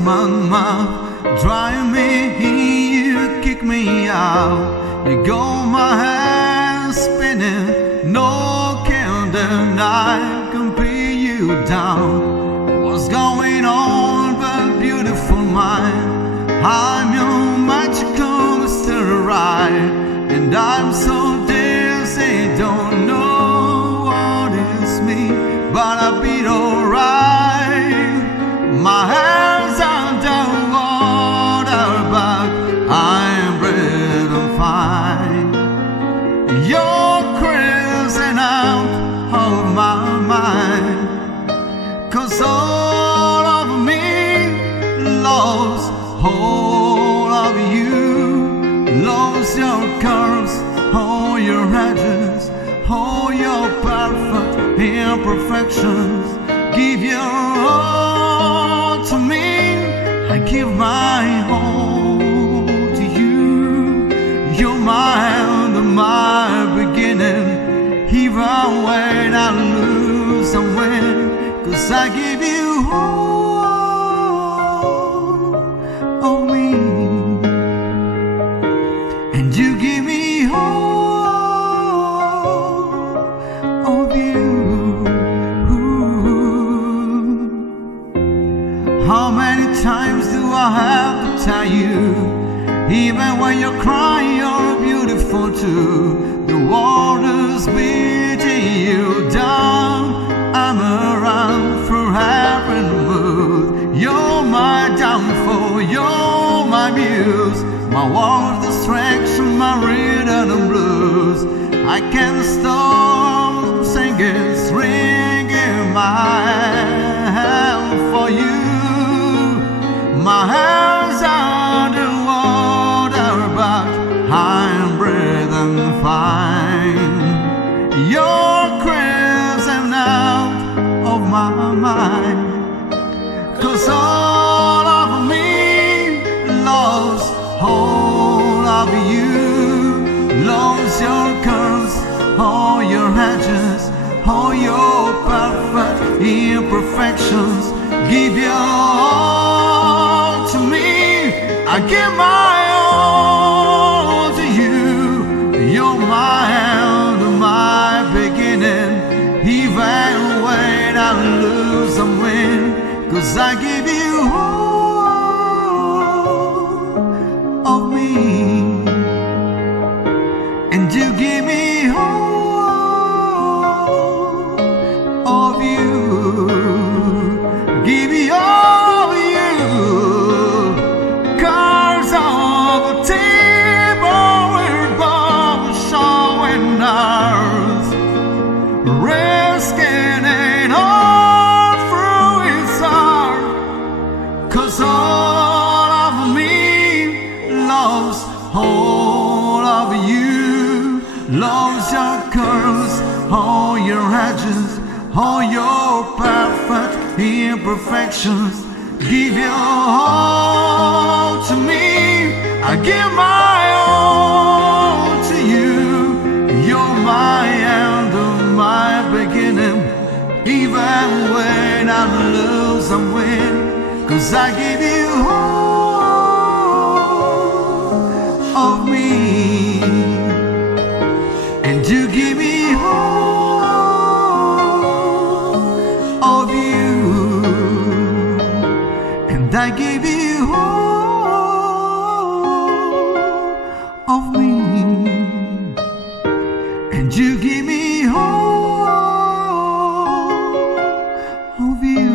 mouth, drive me in, you kick me out. You got my head spinning, no can deny, can pin you down. What's going on, but beautiful mind? I'm your magical starlight, and I'm so dizzy, don't know what is me, but I'll be alright. My hands under water, but I'm breathing fine. You're crazy out of my mind, 'cause all of me loves all of you, loves your curves, all your edges, all your perfect imperfections. Give your all to me, I give my all to you. You're my end and my beginning, even when I lose and win, 'cause I give you all of me, and you give me all of you. How many times do I have to tell you, even when you're crying, you're beautiful too. The world is beating you down, I'm around for every mood. You're my downfall, you're my muse, my world distraction, my rhythm and blues. I can't stop singing, ringing my hand for you. My hands under water, but I'm breathing fine. You're crazy out of my mind, 'cause all of me loves all of you, loves your curves, all your edges, all your perfect imperfections. Give your all to me, I give my all to you. You're my end and my beginning, even when I lose and win, 'cause I give you all of me, and you give me all of you. Give me all of you. Cards on the table with both showing ours, risking it all through his heart, 'cause all of me loves all of you, loves your curves, all your edges, all your perfect imperfections. Give your all to me, I give my all to you. You're my end and my beginning, even when I lose and win, 'cause I give you all of me, and you give me all of you, and I give you all of me, and you give me all of you.